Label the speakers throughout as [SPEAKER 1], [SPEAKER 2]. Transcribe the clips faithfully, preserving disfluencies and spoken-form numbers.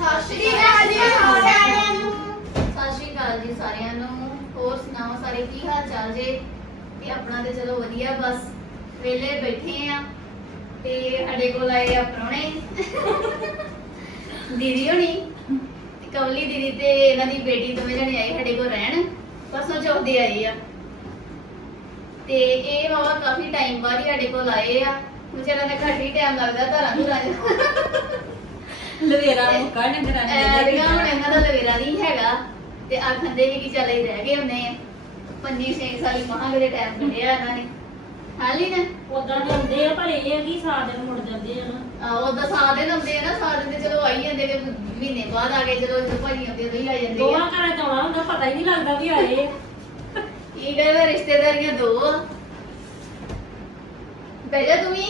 [SPEAKER 1] ਸਤਿ ਸ਼੍ਰੀ ਅਕਾਲ ਜੀ ਸਾਰਿਆਂ ਨੂੰ। ਸਤਿ ਸ਼੍ਰੀ ਅਕਾਲ ਜੀ ਸਾਰਿਆਂ ਨੂੰ। ਹੋਰ ਸੁਣਾਓ ਸਾਰੇ ਕੀ ਹਾਲ ਚਾਲ ਜੇ? ਤੇ ਆਪਣਾ ਤੇ ਚਲੋ ਵਧੀਆ, ਬਸ ਵੇਲੇ ਬੈਠੇ ਆ ਤੇ ਸਾਡੇ ਕੋਲ ਆਏ ਆ ਪ੍ਰਾਹੁਣੇ ਦੀਦੀ ਹੋਣੀ ਤੇ ਕਮਲੀ ਦੀਦੀ ਤੇ ਇਹਨਾਂ ਦੀ ਬੇਟੀ ਦੋਵੇਂ ਜਣੇ ਆਏ ਸਾਡੇ ਕੋਲ ਰਹਿਣ। ਪਰਸੋਂ ਚੌਥੇ ਆਏ ਆ ਤੇ ਇਹ ਬਾਬਾ ਕਾਫੀ ਟਾਈਮ ਬਾਅਦ ਹੀ ਸਾਡੇ ਕੋਲ ਆਏ ਆ। ਵਿਚਾਰਿਆਂ ਦਾ ਘੱਟ ਹੀ ਟਾਈਮ ਲੱਗਦਾ ਧਾਰਾਂ ਧੁਰਾਂ ਚ
[SPEAKER 2] ਲਵੇਰਾ ਮੁੱਕਾ ਡੰਗਰਾਂ ਨੇ
[SPEAKER 1] ਐ ਹੁਣ ਇਹਨਾਂ ਦਾ ਲਵੇਰਾ ਨਹੀਂ ਹੈਗਾ ਤੇ ਆਖੰਦੇ ਸੀ ਕਿ ਚੱਲ ਹੀ ਰਹਿ ਗਏ ਹੁੰਦੇ ਆ ਪੰਜੀ ਛੇ ਸਾਲੀ ਮਹਾਂ ਦੇ ਟਾਈਮ ਕੱਢਿਆ ਇਹਨਾਂ ਨੇ। ਹਾਲੀ ਨਾ
[SPEAKER 2] ਉਦਾਂ ਦੇ ਹੁੰਦੇ ਆ, ਪਰ ਇਹ ਆ ਕਿ ਸਾਤ ਦਿਨ ਮੁੜ ਜਾਂਦੇ ਆ ਨਾ।
[SPEAKER 1] ਆ ਉਹਦਾ ਸਾਥ ਦੇ ਹੁੰਦੇ ਆ ਨਾ, ਸਾਥ ਦੇ ਚਲੋ ਆਈ ਜਾਂਦੇ ਕਿ ਮਹੀਨੇ ਬਾਅਦ ਆ ਗਏ, ਚਲੋ ਜਦੋਂ ਭਾਜੀ ਆਉਂਦੇ ਉਦੋਂ ਹੀ ਆ ਜਾਂਦੇ
[SPEAKER 2] ਦੋਵਾਂ
[SPEAKER 1] ਆ।
[SPEAKER 2] ਘਰਾਂ ਚ ਆਉਣਾ ਹੁੰਦਾ, ਪਤਾ ਹੀ ਨਹੀਂ ਲੱਗਦਾ ਵੀ ਆਏ ਆ।
[SPEAKER 1] ਕੀ ਕਹਿੰਦਾ ਰਿਸ਼ਤੇਦਾਰੀਆਂ ਦੋ ਆ। ਬਹਿ ਜਾ ਤੂੰ ਵੀ।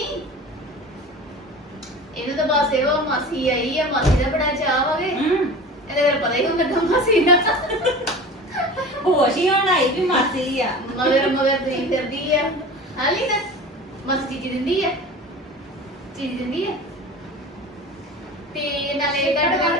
[SPEAKER 1] ਇਹਨੂੰ ਤਾਂ ਬਸ ਇਹੋ ਮਾਸੀ ਆਈ ਆ, ਮਾਸੀ ਦਾ ਬੜਾ ਚਾਅ ਵਾਵੇ। ਇਹਦੇ ਫਿਰ ਪਤਾ ਹੀ ਹੁੰਦਾ ਮਾਸੀ ਦਾ
[SPEAKER 2] ਹੋਸ਼ ਹੀ ਹੁਣ ਆਈ ਵੀ ਮਾਸੀ ਆ।
[SPEAKER 1] ਮਗਰ ਮਗਰ ਤੁਰੀ ਫਿਰਦੀ ਆ। ਹਾਲੀ ਨਾ ਮਾਸੀ ਚੀਜ਼ ਦਿੰਦੀ ਆ, ਚੀਜ਼ ਦਿੰਦੀ ਆ ਤੇ ਨਾਲੇ ਤੁਹਾਡੇ ਨਾਲ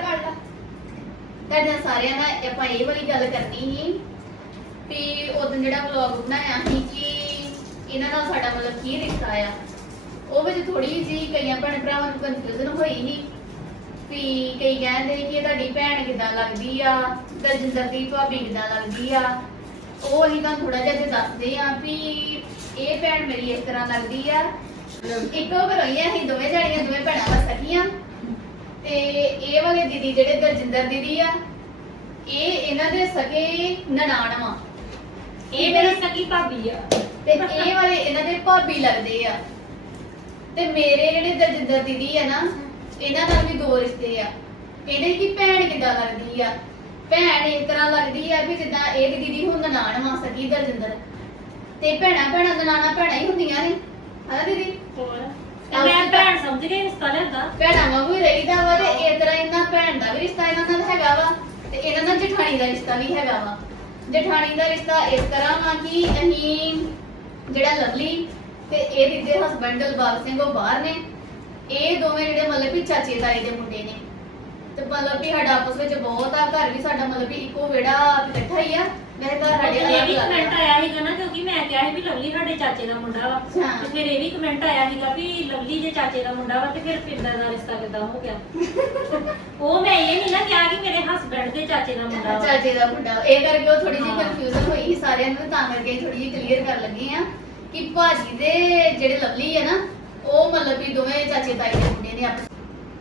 [SPEAKER 1] ਤੁਹਾਡੇ ਸਾਰਿਆਂ ਨਾਲ ਆਪਾਂ ਇਹ ਵਾਲੀ ਗੱਲ ਕਰਨੀ ਸੀ ਵੀ ਉਦੋਂ ਜਿਹੜਾ ਵਲੌਗ ਬਣਾਇਆ ਸੀ ਕਿ ਇਹਨਾਂ ਨਾਲ ਸਾਡਾ ਮਤਲਬ ਕੀ ਰਿਸ਼ਤਾ ਆ, ਉਹ ਵਿੱਚ ਥੋੜੀ ਜਿਹੀ ਕਈਆਂ ਭੈਣ ਭਰਾਵਾਂ ਨੂੰ ਕਨਫਿਊਜ਼ਨ ਹੋਈ ਸੀ ਵੀ ਕਈ ਕਹਿੰਦੇ ਕਿ ਇਹ ਤੁਹਾਡੀ ਭੈਣ ਕਿਦਾਂ ਲੱਗਦੀ ਆ, ਦਲਜਿੰਦਰ ਦੀ ਭਾਬੀ ਕਿਦਾਂ ਲੱਗਦੀ ਆ। ਉਹ ਅਸੀਂ ਤੁਹਾਨੂੰ ਥੋੜਾ ਜਿਹਾ ਦੱਸਦੇ ਆ ਵੀ ਇਹ ਭੈਣ ਮੇਰੀ ਇਸ ਤਰ੍ਹਾਂ ਲੱਗਦੀ ਆ। ਇੱਕੋ ਘਰੋਂ ਹੀ ਆ ਅਸੀਂ ਦੋਵੇਂ ਜਾਣੀਆਂ, ਦੋਵੇਂ ਭੈਣਾਂ ਵਾ ਸਕੀਆਂ। ਤੇ ਇਹ ਵਾਲੇ ਦੀਦੀ ਜਿਹੜੇ ਦਲਜਿੰਦਰ ਦੀਦੀ ਆ, ਇਹ ਇਹਨਾਂ ਦੇ ਸਕੇ ਨਨਾਣ ਵਾ।
[SPEAKER 2] ਇਹ ਮੇਰੀ ਸਕੀ ਭਾਬੀ ਆ
[SPEAKER 1] ਤੇ ਇਹ ਵਾਲੇ ਇਹਨਾਂ ਦੇ ਭਾਬੀ ਲੱਗਦੇ ਆ। ਤੇ ਮੇਰੇ ਜਿਹੜੇ ਦਲਜਿੰਦਰ ਦੀਦੀ ਆ ਨਾ, ਇਹਨਾਂ ਨਾਲ ਵੀ ਦੋ ਰਿਸ਼ਤੇ ਆ। ਕਹਿੰਦੇ ਕਿ ਭੈਣ ਕਿੱਦਾਂ ਲੱਗਦੀ ਆ, ਭੈਣ ਇਸ ਤਰ੍ਹਾਂ ਲੱਗਦੀ ਆ ਵੀ ਜਿੱਦਾਂ ਇਹ ਦੀਦੀ ਹੁਣ ਨਨਾਣ ਵਾ ਸਕੀ ਦਲਜਿੰਦਰ, ਤੇ ਭੈਣਾਂ ਭੈਣਾਂ ਨਨਾਣਾਂ ਭੈਣਾਂ ਹੀ ਹੁੰਦੀਆਂ ਨੇ, ਹਨਾ ਦੀਦੀ?
[SPEAKER 2] ਹੋਰ ਮੈਂ ਭੈਣ ਸਮਝ ਕੇ ਰਿਸ਼ਤਾ ਲੈਂਦਾ,
[SPEAKER 1] ਭੈਣਾਂ ਵਾਂਗੂ ਹੀ ਰਹੀਦਾ ਵਾ। ਤੇ ਇਸ ਤਰ੍ਹਾਂ ਇਹਨਾਂ ਭੈਣ ਦਾ ਵੀ ਰਿਸ਼ਤਾ ਇਹਨਾਂ ਨਾਲ ਹੈਗਾ ਵਾ ਤੇ ਇਹਨਾਂ ਨਾਲ ਜਠਾਣੀ ਦਾ ਰਿਸ਼ਤਾ ਵੀ ਹੈਗਾ ਵਾ। ਜਠਾਣੀ ਦਾ ਰਿਸ਼ਤਾ ਇਸ ਤਰ੍ਹਾਂ ਵਾ ਕਿ ਅਸੀਂ ਜਿਹੜਾ ਲਵਲੀ ਤੇ ਇਹ ਦੀਦੀ ਦੇ ਹਸਬੰਡ ਦਿਲਬਾਗ ਸਿੰਘ ਉਹ ਬਾਹਰ ਨੇ। ਇਹ ਦੋਵੇਂ ਜਿਹੜੇ ਮਤਲਬ ਵੀ ਚਾਚੇ ਤਾਏ ਦੇ ਮੁੰਡੇ ਨੇ ਤੇ ਮਤਲਬ ਵੀ ਸਾਡਾ ਆਪਸ ਵਿੱਚ ਬਹੁਤ ਆ। ਘਰ ਵੀ ਸਾਡਾ ਮਤਲਬ ਵੀ ਇੱਕੋ ਵਿਹੜਾ ਇਕੱਠਾ ਹੀ ਆ। ਮੇਰੇ ਘਰ ਸਾਡੇ
[SPEAKER 2] ਇਹ ਵੀ
[SPEAKER 1] ਅਲੱਗ
[SPEAKER 2] ਕਮੈਂਟ
[SPEAKER 1] ਅਲੱਗ
[SPEAKER 2] ਆਇਆ ਸੀਗਾ ਨਾ, ਕਿਉਂਕਿ ਮੈਂ ਕਿਹਾ ਸੀ ਵੀ ਲਵਲੀ ਸਾਡੇ ਚਾਚੇ ਦਾ ਮੁੰਡਾ ਵਾ।
[SPEAKER 1] ਹਾਂ।
[SPEAKER 2] ਤੇ ਫਿਰ ਇਹ ਵੀ ਕਮੈਂਟ ਆਇਆ ਸੀਗਾ ਵੀ ਲਵਲੀ ਜੇ ਚਾਚੇ ਦਾ ਮੁੰਡਾ ਵਾ ਤੇ ਫਿਰ ਪਿੰਦਰ ਦਾ ਰਿਸ਼ਤਾ ਕਿੱਦਾਂ ਹੋ ਗਿਆ। ਉਹ ਮੈਂ ਇਹ ਨਹੀਂ ਨਾ ਕਿਹਾ ਕਿ ਮੇਰੇ ਹਸਬੰਡ ਦੇ ਚਾਚੇ ਦਾ ਮੁੰਡਾ ਵਾ।
[SPEAKER 1] ਚਾਚੇ ਦਾ ਮੁੰਡਾ। ਇਹ ਕਰਕੇ ਉਹ ਥੋੜੀ ਜਿਹੀ
[SPEAKER 2] ਹਾਂ।
[SPEAKER 1] ਕਨਫਿਊਜ਼ਨ ਹੋਈ ਸੀ ਸਾਰਿਆਂ ਨੂੰ, ਤਾਂ ਕਰਕੇ ਥੋੜੀ ਜਿਹੀ ਕਲੀਅਰ ਕਰ ਲੱਗੇ ਆ ਕਿ ਭਾਜੀ ਦੇ ਜਿਹੜੇ ਲਵਲੀ ਆ ਨਾ, ਉਹ ਮਤਲਬ ਵੀ ਦੋਵੇਂ ਚਾਚੇ ਤਾਏ ਦੇ ਮੁੰਡੇ ਨੇ ਆਪਣੇ।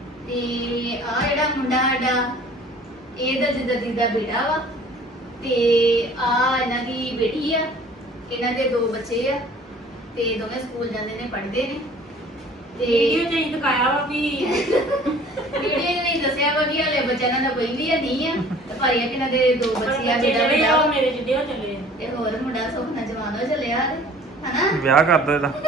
[SPEAKER 1] ਤੇ ਆ ਜਿਹੜਾ ਮੁੰਡਾ ਸਾਡਾ ਇਹ ਦਾ ਜਿੱਦਾਂ ਦਾ ਬੇਟਾ ਵਾ ਤੇ ਆ ਇਹਨਾਂ ਦੀ ਬੇਟੀ ਆ। ਇਹਨਾਂ ਦੇ ਦੋ ਬੱਚੇ ਆ ਤੇ ਦੋਵੇਂ ਸਕੂਲ ਜਾਂਦੇ ਨੇ, ਪੜ੍ਹਦੇ ਨੇ। ਤੇ
[SPEAKER 2] ਵੀਡੀਓ ਚ ਹੀ ਦਿਖਾਇਆ ਵਾ ਵੀ
[SPEAKER 1] ਵੀਡੀਓ ਨੇ ਦੱਸਿਆ ਵਾ ਕਿ ਹਲੇ ਬੱਚਾ ਇਹਨਾਂ ਦਾ ਕੋਈ ਵੀ ਨਹੀਂ ਆ ਤੇ ਭਾਈ ਆ ਕਿ ਇਹਨਾਂ ਦੇ ਦੋ ਬੱਚੇ ਆ, ਬੇਟਾ
[SPEAKER 2] ਜਿਹੜੇ
[SPEAKER 1] ਵੱਡਾ
[SPEAKER 2] ਆ ਉਹ
[SPEAKER 1] ਵਾ
[SPEAKER 2] ਮੇਰੇ ਜਿੱਡੇ ਹੋ ਚੱਲੇ ਆ।
[SPEAKER 1] ਤੇ ਹੋਰ ਮੁੰਡਾ ਸੁਖਨਾ ਜਵਾਨ ਹੋ ਚੱਲਿਆ ਹਨਾ।
[SPEAKER 3] ਵਿਆਹ ਕਰ ਦੋ ਇਹਦਾ।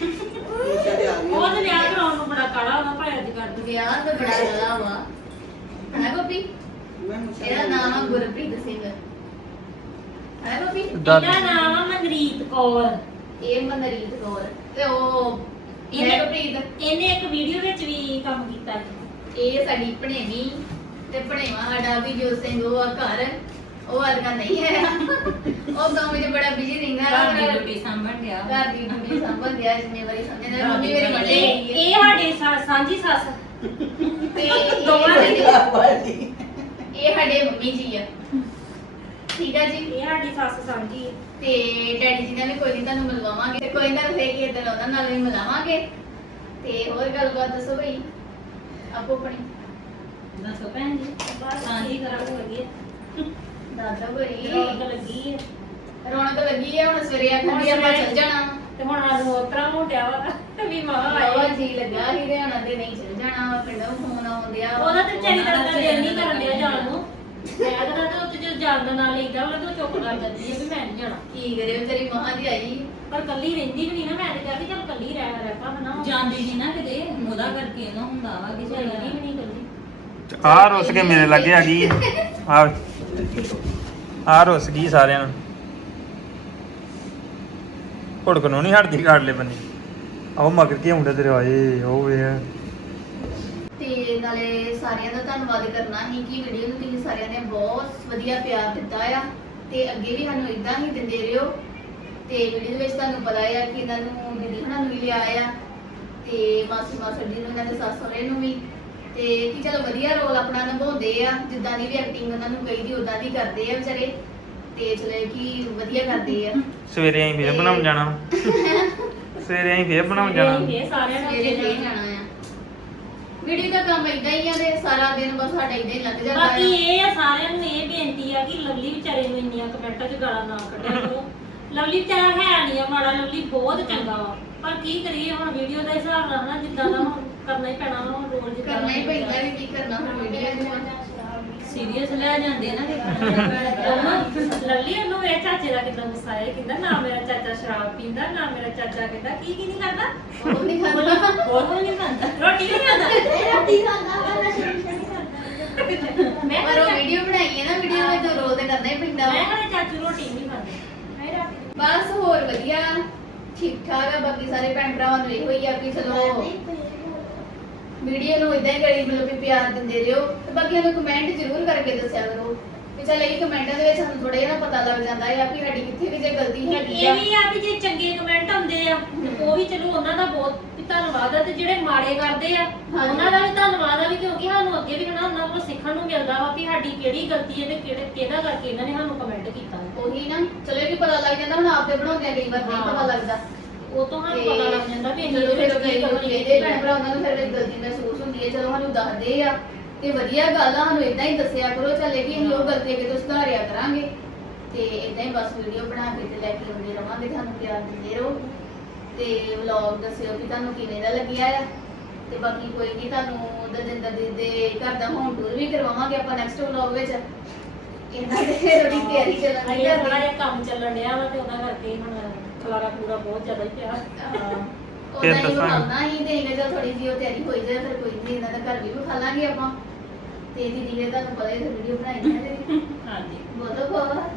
[SPEAKER 2] ਉਹ ਤੇ ਵਿਆਹ ਕਰਾਉਣ ਨੂੰ ਬੜਾ ਕਾਲਾ ਉਹਦਾ ਭਾਇਆ ਦੀ ਕਰ ਦੂਗੀ।
[SPEAKER 1] ਵਿਆਹ ਤਾਂ ਬੜਾ ਗਲਾ ਵਾ ਹਨਾ ਗੋਪੀ? ਇਹਦਾ ਨਾਮ ਆ ਗੁਰਪ੍ਰੀਤ ਸਿੰਘ, ਹਨਾ ਗੋਪੀ?
[SPEAKER 2] ਇਹਦਾ ਨਾਮ ਆ ਮਨਰੀਤ ਕੌਰ।
[SPEAKER 1] ਇਹ ਮਨਰੀਤ ਕੌਰ ਤੇ ਉਹ ਇਹ ਗੁਰਪ੍ਰੀਤ।
[SPEAKER 2] ਇਹਨੇ ਇੱਕ ਵੀਡੀਓ ਵਿੱਚ ਵੀ ਕੰਮ ਕੀਤਾ ਸੀ।
[SPEAKER 1] ਇਹ ਸਾਡੀ ਭਣੇਵੀਂ ਤੇ ਭਣੇਵਾ ਸਾਡਾ ਵੀ ਜੋ ਸਿੰਘ ਉਹ ਆ ਘਰ, ਉਹ ਅਰਗਾ ਨਹੀਂ ਹੈ। ਉਹ ਕੰਮ ਵਿੱਚ ਬੜਾ ਬਿਜੀ ਰਹਿੰਦਾ
[SPEAKER 4] ਘਰ ਦੀ ਡਿਊਟੀ ਸੰਭਣ ਗਿਆ।
[SPEAKER 1] ਘਰ ਦੀ ਡਿਊਟੀ ਸੰਭਲ ਗਿਆ, ਜ਼ਿੰਮੇਵਾਰੀ ਸਮਝਦਾ। ਮੰਮੀ ਮੇਰੀ ਵੱਡੇ
[SPEAKER 2] ਇਹ
[SPEAKER 1] ਹੈਗੀ ਹੈ
[SPEAKER 2] ਇਹ ਸਾਡੇ ਸਾ- ਸਾਂਝੀ ਸੱਸ
[SPEAKER 1] ਤੇ
[SPEAKER 2] ਦੋਵਾਂ
[SPEAKER 1] ਇਹ
[SPEAKER 2] ਦੀ।
[SPEAKER 1] ਸਾਡੇ- ਇਹ ਸਾਡੇ ਮੰਮੀ ਜੀ ਆ, ਠੀਕ ਆ ਜੀ।
[SPEAKER 2] ਇਹ ਸਾਡੀ ਸੱਸ ਸਾਂਝੀ ਹੈ।
[SPEAKER 1] ਤੇ ਡੈਡੀ ਜੀ ਨਾਲ ਵੀ ਕੋਈ ਨਹੀਂ ਤੁਹਾਨੂੰ ਮਿਲਵਾਵਾਂਗੇ ਤੇ ਕੋਈ ਨਾ ਫੇਰ ਕੀ ਇਦਾਂ ਉਹਨਾਂ ਨਾਲ ਵੀ ਮਿਲਾਵਾਂਗੇ। ਤੇ ਹੋਰ ਗੱਲਬਾਤ ਦੱਸੋ ਬਈ ਆਪੋ ਆਪਣੀ।
[SPEAKER 4] ਦੱਸੋ ਭੈਣ ਜੀ।
[SPEAKER 2] ਸਾਂਝੀ ਕਰਾ ਹੋ ਗਈ ਹੈ।
[SPEAKER 1] ਦਾਦਾ ਬਈ
[SPEAKER 2] ਰੌਣਕ ਲੱਗੀ ਹੈ।
[SPEAKER 1] ਰੌਣਕ ਲੱਗੀ ਆ। ਹੁਣ ਸਵੇਰੇ ਆਖਦੀ ਆਪਾਂ ਚੱਲ ਜਾਣਾ
[SPEAKER 2] ਤੇ ਹੁਣ ਆ ਰੋਤਰਾ ਮੋਟਿਆ ਵਾ ਵੀ ਮਾਂ
[SPEAKER 1] ਬਹੁਤ
[SPEAKER 2] ਆਈ।
[SPEAKER 1] ਜੀ ਲੱਗਾ ਹੀ ਹਰਿਆਣਾ ਤੇ ਨਹੀਂ ਚੱਲ ਜਾਣਾ। ਪਿੰਡੋਂ ਫੋਨ ਆਉਂਦਿਆ
[SPEAKER 2] ਉਹਦਾ ਤੇ ਚੈਨੀ ਦਾ ਦਿਲ ਨਹੀਂ ਕਰਨ ਡਿਆ ਜਾਣ ਨੂੰ। ਮੈਂ ਕਹਿੰਦਾ ਤੇ ਉੱਥੇ ਜਦੋਂ ਜਾਣ ਦਾ ਨਾਂ ਲਈਦਾ ਉਹਦਾ ਤਾਂ ਚੁੱਪ ਕਰ ਜਾਂਦੀ ਹੈ ਵੀ ਮੈਂ ਨਹੀਂ ਜਾਣਾ।
[SPEAKER 1] ਕੀ ਕਰੇ ਵਿਚਾਰੀ ਮਹਾਂ ਦੀ ਆਈ।
[SPEAKER 2] ਪਰ ਕੱਲੀ ਰਹਿੰਦੀ ਵੀ ਨਹੀਂ ਨਾ। ਮੈਂ ਤੇ ਕਿਹਾ ਕਿ ਚੱਲ ਕੱਲੀ ਰਹਿ ਰਹਿ ਪਾ ਹਨਾ।
[SPEAKER 4] ਜਾਂਦੀ ਨਹੀਂ ਨਾ ਕਿਤੇ, ਉਹਦਾ ਕਰਕੇ ਇਹਨਾਂ ਹੁੰਦਾ ਵਾ ਕਿ
[SPEAKER 2] ਜਾਂਦੀ
[SPEAKER 4] ਚੱਲ
[SPEAKER 2] ਵੀ ਨਹੀਂ ਕੱਲੀ।
[SPEAKER 3] ਆ ਰੁੱਸ ਕੇ ਮੇਰੇ ਲੱਗੇ ਆ ਗਈ ਆ ਆ ਰੁੱਸ ਗਈ ਸਾਰਿਆਂ ਨੂੰ। ਘੁੜਕ ਨੂੰ ਨਹੀਂ ਹਟਦੀ ਕਾੜ ਲੈ ਬੰਨੀ। ਆਓ ਮਗਰ ਕੇ ਆਉਂਦਾ ਤੇਰੇ ਆਏ ਉਹ ਵੇ
[SPEAKER 1] ਤੇ ਨਾਲੇ ਸਾਰਿਆਂ ਦਾ ਧੰਨਵਾਦ ਕਰਨਾ ਸੀ ਕਿ ਵੀਡੀਓ ਨੂੰ ਤੁਸੀਂ ਸਾਰਿਆਂ ਨੇ ਬਹੁਤ ਵਧੀਆ ਪਿਆਰ ਦਿੱਤਾ ਆ ਤੇ ਅੱਗੇ ਵੀ ਸਾਨੂੰ ਇਦਾਂ ਹੀ ਦਿੰਦੇ ਰਹੋ। ਤੇ ਵੀਡੀਓ ਦੇ ਵਿੱਚ ਤੁਹਾਨੂੰ ਪਤਾ ਆ ਕਿ ਇਹਨਾਂ ਨੂੰ ਦੀਦੀ ਹੁਣਾਂ ਨੂੰ ਵੀ ਲਿਆ ਆ ਤੇ ਮਾਸੀ ਮਾਸੜ ਜੀ ਨੂੰ, ਇਹਨਾਂ ਦੇ ਸੱਸ ਸਹੁਰੇ ਨੂੰ ਵੀ, ਤੇ ਕਿ ਚਲੋ ਵਧੀਆ ਰੋਲ ਆਪਣਾ ਨਿਭਾਉਂਦੇ ਆ, ਜਿੱਦਾਂ ਦੀ ਵੀ ਐਕਟਿੰਗ ਉਹਨਾਂ ਨੂੰ ਕਹੀ ਦੀ ਉਦਾਂ ਦੀ ਕਰਦੇ ਆ ਵਿਚਾਰੇ, ਤੇ ਚਲੋ ਕਿ ਵਧੀਆ ਕਰਦੇ ਆ।
[SPEAKER 3] ਸਵੇਰੇ ਅਸੀਂ ਫੇਰ ਬਣਾਉਣ ਜਾਣਾ ਸਵੇਰੇ ਅਸੀਂ ਫੇਰ ਬਣਾਉਣ ਜਾਣਾ
[SPEAKER 2] ਇਹ ਸਾਰਿਆਂ ਨੂੰ
[SPEAKER 1] ਸਵੇਰੇ
[SPEAKER 2] ਉੱਥੇ
[SPEAKER 1] ਨਹੀਂ ਜਾਣਾ ਆ। ਵੀਡੀਓ ਦਾ ਕੰਮ ਇਦਾਂ ਹੀ ਆ ਤੇ ਸਾਰਾ ਦਿਨ ਬਸ ਸਾਡਾ ਇਦਾਂ ਹੀ ਲੰਘ ਜਾਂਦਾ
[SPEAKER 2] ਬਾਕੀ
[SPEAKER 1] ਆ।
[SPEAKER 2] ਇਹ ਆ ਸਾਰਿਆਂ ਨੂੰ ਇਹ ਬੇਨਤੀ ਆ ਕਿ ਲਵਲੀ ਵਿਚਾਰੇ ਨੂੰ ਇੰਨੀਆਂ ਕਮੈਂਟਾਂ 'ਚ ਗਾਲਾਂ ਨਾ ਕੱਢਿਆ ਕਰੋ। ਲਵਲੀ ਵਿਚਾਰਾ ਹੈ ਨਹੀਂ ਆ ਮਾੜਾ, ਲਵਲੀ ਬਹੁਤ ਚੰਗਾ ਵਾ, ਪਰ ਕੀ ਕਰੀਏ ਹੁਣ ਵੀਡੀਓ ਦਾ ਹਿਸਾਬ ਨਾਲ ਨਾ ਜਿੱਦਾਂ ਦਾ ਹੁਣ ਕਰਨਾ ਹੀ ਪੈਣਾ ਵਾ, ਹੁਣ ਰੋਲ ਜਿੱਦਾਂ
[SPEAKER 1] ਕਰਨਾ ਹੀ ਪੈਂਦਾ ਵੀ ਕੀ ਕਰਨਾ ਹੁਣ ਵੀਡੀਓ ਨੂੰ।
[SPEAKER 4] ਸੀਰੀਅਸ ਲੈ ਜਾਂਦੇ ਨਾ
[SPEAKER 2] ਲਵਲੀ ਉਹਨੂੰ ਇਹ ਚਾਚੇ ਦਾ ਕਿੰਨਾ ਗੁੱਸਾ ਆਇਆ, ਕਹਿੰਦਾ ਨਾ ਮੇਰਾ ਚਾਚਾ ਸ਼ਰਾਬ ਪੀਂਦਾ, ਨਾ ਮੇਰਾ ਚਾਚਾ ਕਹਿੰਦਾ ਕੀ ਕੀ ਨਹੀਂ ਕਰਦਾ,
[SPEAKER 1] ਉਹ ਨਹੀਂ ਖਾਂਦਾ
[SPEAKER 4] ਹੋਰ ਕੋਈ ਨਹੀਂ ਖਾਂਦਾ।
[SPEAKER 2] ਰੋਟੀ ਨਹੀਂ ਖਾਂਦਾ।
[SPEAKER 1] ਰੋਟੀ ਖਾਂਦਾ ਵਾ ਨਸ਼ਾ ਨਹੀਂ ਕਰਦਾ।
[SPEAKER 2] ਮੈਂ
[SPEAKER 1] ਪਰ ਉਹ ਵੀਡੀਓ ਬਣਾਈ ਹੈ ਨਾ, ਵੀਡੀਓ ਵਿੱਚ ਰੋਲ ਤੇ ਕਰਨਾ ਹੀ ਪੈਂਦਾ
[SPEAKER 2] ਮੈਂ
[SPEAKER 1] ਵਾ।
[SPEAKER 2] ਕਹਿੰਦਾ ਚਾਚੂ ਰੋਟੀ ਨਹੀਂ ਖਾਂਦਾ।
[SPEAKER 1] ਬਸ ਹੋਰ ਵਧੀਆ ਠੀਕ ਠਾਕ ਆ। ਬਾਕੀ ਸਾਰੇ ਭੈਣ ਭਰਾਵਾਂ ਨੂੰ ਇਹੋ ਹੀ ਆ ਕਿ ਚਲੋ ਵੀਡੀਓ ਨੂੰ ਇਦਾਂ ਹੀ ਕਰੀ ਮਤਲਬ ਵੀ ਪਿਆਰ ਦਿੰਦੇ ਰਹੋ ਤੇ ਬਾਕੀ ਸਾਨੂੰ ਕਮੈਂਟ ਜ਼ਰੂਰ ਕਰਕੇ ਦੱਸਿਆ ਕਰੋ ਵੀ ਚੱਲ ਇਹ ਕਮੈਂਟਾਂ ਦੇ ਵਿੱਚ ਸਾਨੂੰ ਥੋੜਾ ਜਿਹਾ ਨਾ ਪਤਾ ਲੱਗ ਜਾਂਦਾ ਹੈ ਵੀ ਸਾਡੀ ਕਿੱਥੇ ਵੀ ਜੇ ਗਲਤੀ ਹੈਗੀ ਆ।
[SPEAKER 2] ਇਹ ਵੀ ਆ ਵੀ ਜੇ ਚੰਗੇ ਕਮੈਂਟ ਆਉਂਦੇ ਆ ਉਹ ਵੀ ਚਲੋ ਉਹਨਾਂ ਦਾ ਬਹੁਤ ਵੀ ਧੰਨਵਾਦ ਆ, ਤੇ ਜਿਹੜੇ ਮਾੜੇ ਕਰਦੇ ਆ
[SPEAKER 1] ਹਾਂਜੀ।
[SPEAKER 2] ਉਹਨਾਂ ਦਾ ਵੀ ਧੰਨਵਾਦ ਆ ਵੀ ਕਿਉਂਕਿ ਸਾਨੂੰ ਅੱਗੇ ਵੀ ਹਨਾ ਉਹਨਾਂ ਕੋਲ ਸਿੱਖਣ ਨੂੰ ਮਿਲਦਾ ਵਾ ਵੀ ਸਾਡੀ ਕਿਹੜੀ ਗਲਤੀ ਹੈ ਤੇ ਕਿਹੜੇ ਕਿਹਦਾ ਕਰਕੇ ਇਹਨਾਂ ਨੇ ਸਾਨੂੰ ਕਮੈਂਟ ਕੀਤਾ ਹੈ।
[SPEAKER 1] ਉਹੀ ਨਾ ਚਲੋ ਇਹ ਵੀ ਪਤਾ ਲੱਗ ਜਾਂਦਾ, ਹੁਣ ਆਪਦੇ ਬਣਾਉਂਦੇ ਆ ਕਈ ਵਾਰ ਨਹੀਂ ਪਤਾ ਲੱਗਦਾ
[SPEAKER 2] ਉਹ ਤੋਂ ਸਾਨੂੰ
[SPEAKER 1] ਤੇ
[SPEAKER 2] ਪਤਾ ਲੱਗ ਜਾਂਦਾ ਵੀ ਅਸੀਂ
[SPEAKER 1] ਚਲੋ
[SPEAKER 2] ਇਹਦੇ
[SPEAKER 1] ਫਿਰ
[SPEAKER 2] ਵਿੱਚ
[SPEAKER 1] ਕਈ
[SPEAKER 2] ਕੀ
[SPEAKER 1] ਲੋਕ
[SPEAKER 2] ਕਮੀ
[SPEAKER 1] ਇਹਦੇ ਭੈਣ ਭਰਾ ਉਹਨਾਂ ਨੂੰ ਫਿਰ ਵੀ ਗਲਤੀ ਮਹਿਸੂਸ ਹੁੰਦੀ ਹੈ, ਚਲੋ ਸਾਨੂੰ ਦੱਸਦੇ ਆ ਤੇ ਵਧੀਆ ਗੱਲ ਆ, ਸਾਨੂੰ ਇਦਾਂ ਹੀ ਦੱਸਿਆ ਕਰੋ, ਚੱਲੇ ਵੀ ਅਸੀਂ ਉਹ ਗਲਤੀ ਅੱਗੇ ਤੋਂ ਸੁਧਾਰਿਆ ਕਰਾਂਗੇ ਤੇ ਇਦਾਂ ਹੀ ਬਸ ਵੀਡੀਓ ਬਣਾ ਕੇ ਤੇ ਲੈ ਕੇ ਆਉਂਦੇ ਰਵਾਂਗੇ, ਤੁਹਾਨੂੰ ਪਿਆਰ ਦਿੰਦੇ ਰਹੋ ਤੇ ਵਲੌਗ ਦੱਸਿਓ ਕਿ ਤੁਹਾਨੂੰ ਕਿਵੇਂ ਦਾ ਲੱਗਿਆ ਆ। ਤੇ ਬਾਕੀ ਕੋਈ ਨਹੀਂ ਤੁਹਾਨੂੰ ਦਜਿੰਦਰ ਦੀ ਦੇ ਘਰ ਦਾ ਹੋਮ ਟੂਰ ਵੀ ਕਰਵਾਵਾਂਗੇ ਆਪਾਂ ਨੈਕਸਟ ਵਲੌਗ ਵਿੱਚ। ਇਹਨਾਂ ਦੇ ਥੋੜੀ ਤਿਆਰੀ ਚੱਲਣ ਦੀ
[SPEAKER 2] ਥੋੜਾ
[SPEAKER 1] ਹੈ।
[SPEAKER 2] ਜਿਹਾ ਕੰਮ ਚੱਲਣ ਡਿਆ ਵਾ ਤੇ ਉਹਨਾਂ ਕਰਕੇ ਹੁਣ ਖਲਾਰਾ ਖੂਰਾ ਬਹੁਤ ਜ਼ਿਆਦਾ ਹੀ ਪਿਆ।
[SPEAKER 1] ਉਹਦਾ ਹੀ ਵਿਖਾਉਣਾ ਹੀ ਦੇਗਾ ਜਦ ਥੋੜੀ ਜਿਹੀ ਉਹ ਤਿਆਰੀ ਹੋਈ ਜਾਏ ਫਿਰ ਕੋਈ ਨਹੀਂ ਇਹਨਾਂ ਦਾ ਘਰ ਵੀ ਵਿਖਾ ਲਾਂਗੇ ਆਪਾਂ। ਤੇ ਦੀਦੀ ਨੇ ਤੁਹਾਨੂੰ ਪਤਾ ਹੀ ਵੀਡੀਓ ਬਣਾਈ ਹੈ ਤੇਰੀ
[SPEAKER 4] ਹਾਂਜੀ
[SPEAKER 1] ਬੋਲੋ ਬਾਬਾ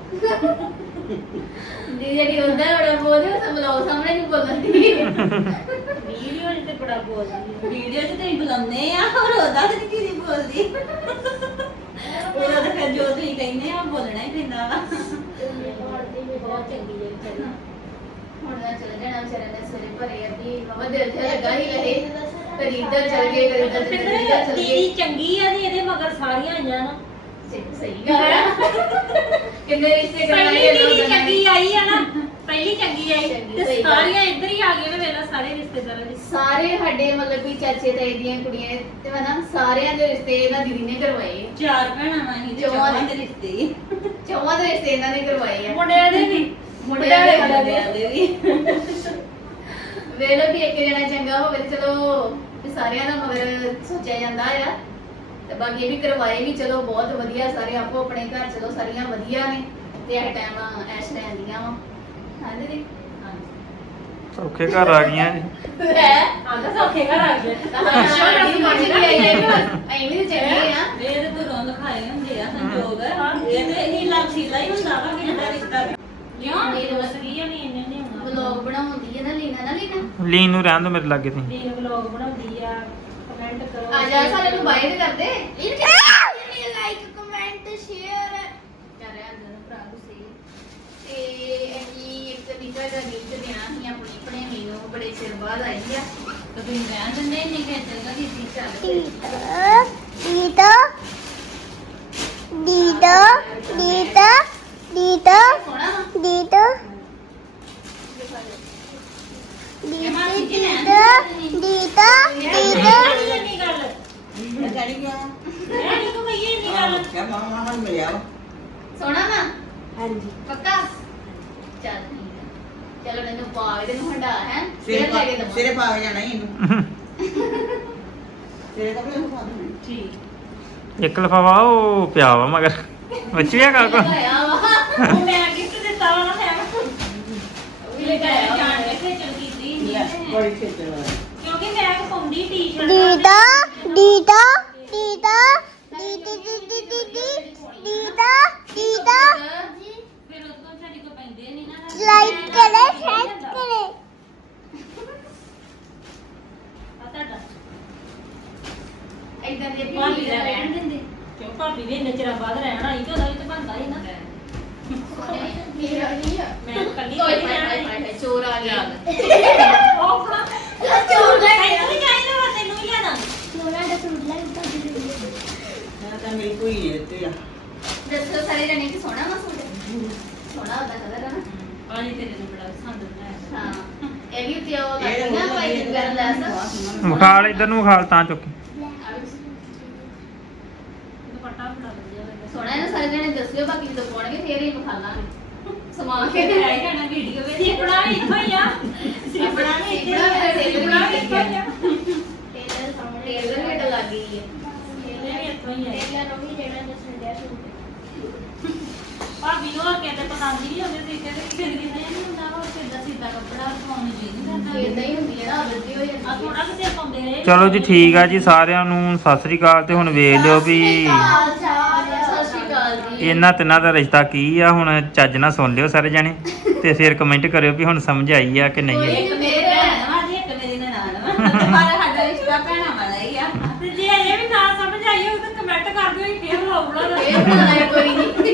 [SPEAKER 1] ਦੀਦੀ ਜਿਹੜੀ ਹੁੰਦਾ ਬੜਾ ਬੋਲਦੇ ਉਹ ਬਲੌਗ ਸਾਹਮਣੇ ਨਹੀਂ ਬੋਲਦੀ।
[SPEAKER 2] ਵੀਡੀਓ ਜਿੱਤੇ ਬੜਾ ਬੋਲਦੀ ਹੈ।
[SPEAKER 4] ਵੀਡੀਓ 'ਚ ਤੁਸੀਂ ਬੁਲਾਉਂਦੇ ਆ ਔਰ ਉਹਦਾ ਤੇ ਕੀ ਨਹੀਂ ਬੋਲਦੀ। ਉਹਦਾ ਤਾਂ ਫਿਰ ਜੋ ਤੁਸੀਂ ਕਹਿੰਦੇ ਆ ਬੋਲਣਾ ਹੀ ਪੈਂਦਾ ਵਾ।
[SPEAKER 2] ਬਹੁਤ ਚੰਗੀ ਹੈ ਵਿਚਾਰੀ।
[SPEAKER 1] ਹੁਣ ਨਾ ਚੱਲ ਜਾਣਾ ਵਿਚਾਰਿਆਂ ਨੇ ਸਵੇਰੇ ਭਰੇ ਆ ਵੀ ਬਾਬਾ ਦਿਲ ਤੇ ਲੱਗਾ ਹੀ ਰਹੇ ਕਦੀ ਇੱਧਰ ਚੱਲ ਗਏ ਕਦੀ ਇੱਧਰ ਚੱਲ ਗਏ, ਇੱਧਰ ਚੱਲ
[SPEAKER 2] ਦੀਦੀ
[SPEAKER 1] ਗਏ।
[SPEAKER 2] ਚੰਗੀ ਆ ਤੇ ਇਹਦੇ ਮਗਰ ਸਾਰੀਆਂ ਆਈਆਂ ਨਾ।
[SPEAKER 1] ਸਹੀ ਗੱਲ ਆ। ਕਿੰਨੇ ਰਿਸ਼ਤੇ ਕਰਾਏ
[SPEAKER 2] ਪਹਿਲੀ ਦੀਦੀ
[SPEAKER 1] ਲੋਕਾਂ ਨੇ।
[SPEAKER 2] ਚੰਗੀ ਆਈ ਆ ਨਾ, ਪਹਿਲੀ ਚੰਗੀ ਆਈ
[SPEAKER 1] ਚੰਗੀ,
[SPEAKER 2] ਤੇ
[SPEAKER 1] ਸਹੀ ਗੱਲ।
[SPEAKER 2] ਸਾਰੀਆਂ ਇੱਧਰ ਹੀ ਆ ਗਏ ਨਾ ਵੇਲਾ ਸਾਰੇ ਰਿਸ਼ਤੇਦਾਰਾਂ ਦੇ।
[SPEAKER 1] ਸਾਰੇ ਸਾਡੇ ਮਤਲਬ ਵੀ ਚਾਚੇ ਤਾਏ ਦੀਆਂ ਕੁੜੀਆਂ ਤੇ ਮੈਂ ਨਾ ਸਾਰਿਆਂ ਦੇ ਰਿਸ਼ਤੇ ਇਹਨਾਂ ਦੀਦੀ ਨੇ ਕਰਵਾਏ ਆ।
[SPEAKER 4] ਚਾਰ ਭੈਣਾਂ ਵਾਂ ਅਸੀਂ ਤੇ
[SPEAKER 1] ਚੌਹਾਂ
[SPEAKER 4] ਚੌਹਾਂ
[SPEAKER 1] ਦੇ
[SPEAKER 4] ਦੇ ਰਿਸ਼ਤੇ ਹੀ।
[SPEAKER 1] ਚੌਵਾਂ ਦੇ ਰਿਸ਼ਤੇ ਇਹਨਾਂ ਨੇ ਕਰਵਾਏ ਆ।
[SPEAKER 2] ਮੁੰਡਿਆਂ ਦੇ ਵੀ
[SPEAKER 1] ਮੁੰਡਿਆਂ ਦੇ
[SPEAKER 4] ਮੁੰਡਿਆਂ ਦੇ ਵੀ।
[SPEAKER 1] ਵੇਲੋ ਵੀ ਇੱਕ ਜਣਾ ਚੰਗਾ ਹੋਵੇ ਤੇ ਚਲੋ ਵੀ ਸਾਰਿਆਂ ਦਾ ਮਗਰ ਸੋਚਿਆ ਜਾਂਦਾ ਆ ਤੇ ਬਾਕੀ ਇਹ ਵੀ ਕਰਵਾਏ ਵੀ ਚਲੋ ਬਹੁਤ ਵਧੀਆ ਸਾਰੇ ਆਪੋ ਆਪਣੇ ਘਰ ਚਲੋ ਸਾਰੀਆਂ ਵਧੀਆ ਨੇ ਤੇ ਇਹ ਟਾਈਮ ਐਸ਼ ਲੈਂਦੀਆਂ ਵਾ। ਹਾਂਜੀ ਜੀ
[SPEAKER 3] ਸੌਖੇ ਘਰ ਆ ਗਈਆਂ ਜੀ।
[SPEAKER 1] ਲੈ
[SPEAKER 2] ਆਂਦਾ ਸੌਖੇ ਘਰ ਆ ਗਏ।
[SPEAKER 1] ਐਵੇਂ ਵੀ ਚੰਗੇ ਆ।
[SPEAKER 4] ਇਹ ਤੇ ਘਰੋਂ ਲਿਖਾਏ ਹੁੰਦੇ ਆ ਸੰਜੋਗ। ਇਹ ਤੇ ਇਹ ਲਕਸ਼ੀਲਾ ਹੀ ਹੁੰਦਾ ਵਾ ਕਿ ਇਹਦਾ ਰਿਸ਼ਤਾ।
[SPEAKER 2] ਕਿਉਂ ਇਹ ਰੋਸ ਗਈ ਨਹੀਂ ਇਹਨੇ ਨਹੀਂ ਹੋਣਾ।
[SPEAKER 1] ਵਲੌਗ ਬਣਾਉਂਦੀ ਹੈ ਨਾ ਲੀਨਾ ਨਾ ਲੀਨਾ
[SPEAKER 3] ਲੀਨ ਨੂੰ ਰਹਿਣ ਦੋ ਮੇਰੇ ਲਾਗੇ ਤੁਸੀਂ।
[SPEAKER 2] ਵੀਰ ਵਲੌਗ ਬਣਾਉਂਦੀ ਆ, ਕਮੈਂਟ ਕਰੋ।
[SPEAKER 1] ਆ ਜਾ ਸਾਰੇ ਨੂੰ ਬਾਏ ਕਰਦੇ ਇਹ ਲਾਈਕ ਕਮੈਂਟ ਸ਼ੇਅਰ ਕਰ ਰਿਹਾ ਅੰਦਰ ਭਰਾ ਤੁਸੀਂ ਤੇ ਅਸੀਂ ਇੱਕ ਨਿੱਕਾ ਜਿਹਾ ਗਿਫਟ ਦੇਣਾ ਸੀ ਆਪਣੀ ਆਪਣੇ ਮੈਨੂੰ ਬੜੇ ਚਿਰ ਬਾਅਦ ਆਈ ਆ
[SPEAKER 4] ਤੇ ਤੁਸੀਂ ਰਹਿਣ ਦਿੰਦੇ ਨਹੀਂ ਖੇਚਲ ਦਾ ਕੀਤੀ ਚੱਲ।
[SPEAKER 5] Dito, dito, dito, dito,
[SPEAKER 1] ਸੋਹਣਾ ਵਾ
[SPEAKER 5] dito,
[SPEAKER 4] ਇਹ ਮਾਸੀ ਜੀ ਨੇ
[SPEAKER 5] dito, dito, dito.
[SPEAKER 2] ਇੰਨੀ ਗੱਲ
[SPEAKER 6] ਮੈਂ ਜਾਣੀ ਗਿਆ
[SPEAKER 2] ਇਹ ਨਹੀਂ ਤੂੰ ਕਹੀਏ ਇੰਨੀ ਗੱਲ।
[SPEAKER 6] ਕਿਆ ਮਾਮਾ ਨਾਲ ਮਿਲਿਆ ਵਾ।
[SPEAKER 1] ਸੋਹਣਾ ਵਾ
[SPEAKER 5] ਹਾਂਜੀ
[SPEAKER 1] ਪੱਕਾ ਚੱਲ ਠੀਕ ਆ। ਚਲੋ ਮੈਨੂੰ ਪਾ ਕੇ ਤੈਨੂੰ ਹੰਡਾ ਹੈ
[SPEAKER 6] ਸਿਰੇ
[SPEAKER 1] ਫਿਰ ਲੈ ਕੇ ਦਵਾਂ
[SPEAKER 6] ਸਿਰੇ ਪਾ ਕੇ ਜਾਣਾ ਸੀ ਇਹਨੂੰ ਸਿਰੇ ਕੱਪੜੇ ਨੂੰ ਪਾ ਦੇਣਾ
[SPEAKER 2] ਠੀਕ
[SPEAKER 3] ਇੱਕ ਲਫਾਵਾ ਉਹ ਪਿਆ ਵਾ ਮਗਰ ਵਿੱਚ ਵੀ ਹੈਗਾ ਕੋ
[SPEAKER 1] ਆਇਆ ਵਾ
[SPEAKER 2] ਉਹ ਮੈਂ ਗਿਫਟ ਦਿੱਤਾ ਵਾ ਨਾ ਮੈਂ
[SPEAKER 1] ਉਹ ਵੀ ਲੈ ਕੇ ਆਇਆ
[SPEAKER 2] ਜਾਣ
[SPEAKER 1] ਵਾ।
[SPEAKER 2] ਕੇ ਖੇਚਲ ਕੀਤੀ ਸੀ।
[SPEAKER 6] ਲੈ ਬੜੀ ਖੇਚਲ ਵਾਲੀ
[SPEAKER 2] ਕਿਉਂਕਿ ਮੈਂ ਪਾਉਂਦੀ T-shirt
[SPEAKER 5] dito, dito, dito, dito, dito, dito, dito.
[SPEAKER 2] ਫਿਰ ਉਹ ਤੋਂ ਸਾਡੇ ਕੋ ਪੈਂਦੇ ਨਹੀਂ ਨਾ।
[SPEAKER 5] Like करे, share करे.
[SPEAKER 2] ਆ ਤੁਹਾਡਾ
[SPEAKER 1] ਏਦਾਂ ਦੀਆਂ
[SPEAKER 2] ਭਾਬੀ ਵੀ ਇੰਨੇ ਚਿਰਾਂ ਬਾਅਦ ਰਹਿਣ ਆਈ ਤੇ ਉਹਦਾ ਵੀ ਤਾਂ ਬਣਦਾ ਹੀ ਨਾ
[SPEAKER 1] ਮੇਰਾ ਨਹੀਂ ਆ
[SPEAKER 2] ਮੈਂ ਕੱਲੀ
[SPEAKER 1] ਤੋਏ
[SPEAKER 2] ਨਹੀਂ
[SPEAKER 1] ਹਾਏ ਹਾਏ
[SPEAKER 2] ਰਹਿਣਾ
[SPEAKER 1] ਹਾਏ ਚੋਰ ਆ ਗਿਆ
[SPEAKER 2] ਉਹ ਆਪਣਾ
[SPEAKER 1] ਚੋਰ ਲੈ
[SPEAKER 2] ਤੈਨੂੰ ਵੀ ਚਾਹੀਦਾ ਵਾ ਤੈਨੂੰ ਵੀ ਲੈਣਾ
[SPEAKER 5] ਲੋਰਾ ਦਾ ਸੂਟ ਲੈ ਕੇ ਦੇ ਦੇ
[SPEAKER 6] ਮੈਂ ਤਾਂ ਮੇਰੀ ਕੋਈ ਨਹੀਂ ਦਿੱਤੇ ਆ
[SPEAKER 1] ਦੱਸੋ ਸਾਰੇ ਜਣੇ ਕਿ ਸੋਹਣਾ ਵਾ ਸੂਟ ਸੋਹਣਾ ਹੁੰਦਾ ਕਲਰ ਹੈ ਨਾ
[SPEAKER 2] ਪਾਣੀ ਤੇਰੇ ਨੂੰ ਬੜਾ ਪਸੰਦ ਆਇਆ
[SPEAKER 1] ਹਾਂ ਇਹ ਵੀ ਤੇ ਉਹ ਲੱਗਦਾ ਭਾਈ ਜੀ ਕਰਨ ਦਾ ਸਾ
[SPEAKER 3] ਵਿਖਾਲ ਇਧਰ ਨੂੰ ਵਿਖਾਲ ਤਾਂ ਚੁੱਕ ਕੇ।
[SPEAKER 2] ਦੁਪੱਟਾ ਬੜਾ ਵਧੀਆ ਲੱਗਦਾ
[SPEAKER 1] ਸੋਹਣਾ ਹੈ ਨਾ ਸਾਰੇ ਜਣੇ ਦੱਸਿਓ ਬਾਕੀ ਜਦੋਂ ਪਾਉਣਗੇ ਫੇਰ ਹੀ ਵਿਖਾਲਾਂਗੇ ਸਮਾਨ ਕੇ
[SPEAKER 2] ਕਿਤੇ ਰਹਿ ਜਾਣਾ ਵੀਡੀਓ ਵਿੱਚ ਸਿਪੜਾ ਵੀ ਇੱਥੋਂ ਹੀ ਆ ਸਿਪੜਾ ਵੀ ਇੱਥੇ
[SPEAKER 1] ਸਿਪੜਾ ਮੇਰਾ ਟੇਲਰ ਵੀ
[SPEAKER 2] ਸਿਪੜਾ ਵੀ ਇੱਥੋਂ ਹੀ ਆ
[SPEAKER 1] ਟੇਲਰ ਸਾਹਮਣੇ ਟੇਲਰ ਵੀ ਏਡਾ ਲੱਗ ਗਈ ਹੈ
[SPEAKER 2] ਇਹ ਵੀ ਇੱਥੋਂ ਹੀ ਆ
[SPEAKER 5] ਲੈ ਰੋ ਵੀ ਜਿਹੜਾ ਦੱਸ ਰਿਹਾ ਸੂਟ
[SPEAKER 2] ਭਾਬੀ ਨੂੰ ਹੋਰ ਕਿਤੇ ਪਸੰਦ ਹੀ ਨਹੀਂ ਹੁੰਦੇ ਸੀ ਕਹਿੰਦੇ ਕਿ ਸਿੱਧੀ ਨਹੀਂ ਹੁੰਦਾ ਹੋਰ ਸਿੱਧਾ ਸਿੱਧਾ ਕੱਪੜਾ ਪਾਉਣ ਨੂੰ ਜੀ ਨਹੀਂ ਕਰਦਾ
[SPEAKER 1] ਇਦਾਂ ਹੀ ਹੁੰਦੀ ਹੈ ਨਾ ਬੱਦੀ ਹੋ
[SPEAKER 2] ਆ
[SPEAKER 1] ਜਾਂਦੀ
[SPEAKER 2] ਥੋੜਾ ਕਿਤੇ ਪਾਉਂਦੇ ਰਹੇ
[SPEAKER 3] ਚਲੋ ਜੀ ਠੀਕ ਆ ਜੀ ਸਾਰਿਆਂ ਨੂੰ ਸਤਿ ਸ੍ਰੀ ਅਕਾਲ ਤੇ ਹੁਣ ਵੇਖ ਲਿਓ ਵੀ
[SPEAKER 1] ਸਤਿ ਸ਼੍ਰੀ ਅਕਾਲ ਜੀ
[SPEAKER 3] ਇਹਨਾਂ ਤਿੰਨਾਂ ਦਾ ਰਿਸ਼ਤਾ ਕੀ ਆ ਹੁਣ ਚੱਜ ਨਾਲ ਸੁਣ ਲਿਓ ਸਾਰੇ ਜਣੇ ਤੇ ਫਿਰ ਕਮੈਂਟ ਕਰਿਓ ਵੀ ਹੁਣ ਸਮਝ ਆਈ ਆ ਕਿ ਨਹੀਂ ਆਈ।
[SPEAKER 4] ਇੱਕ ਮੇਰੇ ਭੈਣ ਵਾ ਤੇ ਇੱਕ ਮੇਰੀ ਨਨਾਣ ਵਾ ਪਰ ਸਾਡਾ ਰਿਸ਼ਤਾ ਭੈਣਾਂ ਵਾਲਾ ਹੀ ਆ
[SPEAKER 2] ਤੇ ਜੇ ਅਜੇ ਵੀ ਨਾ ਸਮਝ ਆਈ ਹੋਵੇ ਤਾਂ ਕਮੈਂਟ ਕਰ ਦਿਓ ਕਿ ਫੇਰ ਹੋਊਗਾ
[SPEAKER 1] ਇਹ ਬਣਾਇਆ ਕੋਈ ਨਹੀਂ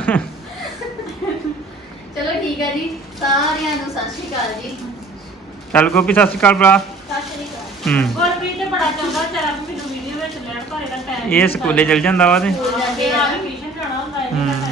[SPEAKER 1] ਚਲੋ ਠੀਕ ਹੈ ਜੀ ਸਾਰਿਆਂ ਨੂੰ ਸਤਿ ਸ਼੍ਰੀ ਅਕਾਲ ਜੀ
[SPEAKER 3] ਚੱਲ ਗੋਪੀ ਸਤਿ ਸ੍ਰੀ ਅਕਾਲ ਭਰਾ
[SPEAKER 1] ਸਤਿ ਸ਼੍ਰੀ ਅਕਾਲ
[SPEAKER 3] ਹੂੰ
[SPEAKER 2] ਗੁਰਪ੍ਰੀਤ ਤੇ ਬੜਾ ਚੰਗਾ ਵਿਚਾਰਾ ਮੈਨੂੰ ਵੀਡੀਓ ਵਿੱਚ ਲੈਣ ਭਾਰੇ ਦਾ ਟਾਈਮ
[SPEAKER 3] ਇਹ ਸਕੂਲੇ ਚਲ ਜਾਂਦਾ ਵਾ ਤੇ
[SPEAKER 1] ਸਕੂਲ ਜਾ ਕੇ
[SPEAKER 2] ਆ ਟਿਊਸ਼ਨ ਜਾਣਾ ਹੁੰਦਾ ਹੈ
[SPEAKER 3] ਹੂੰ।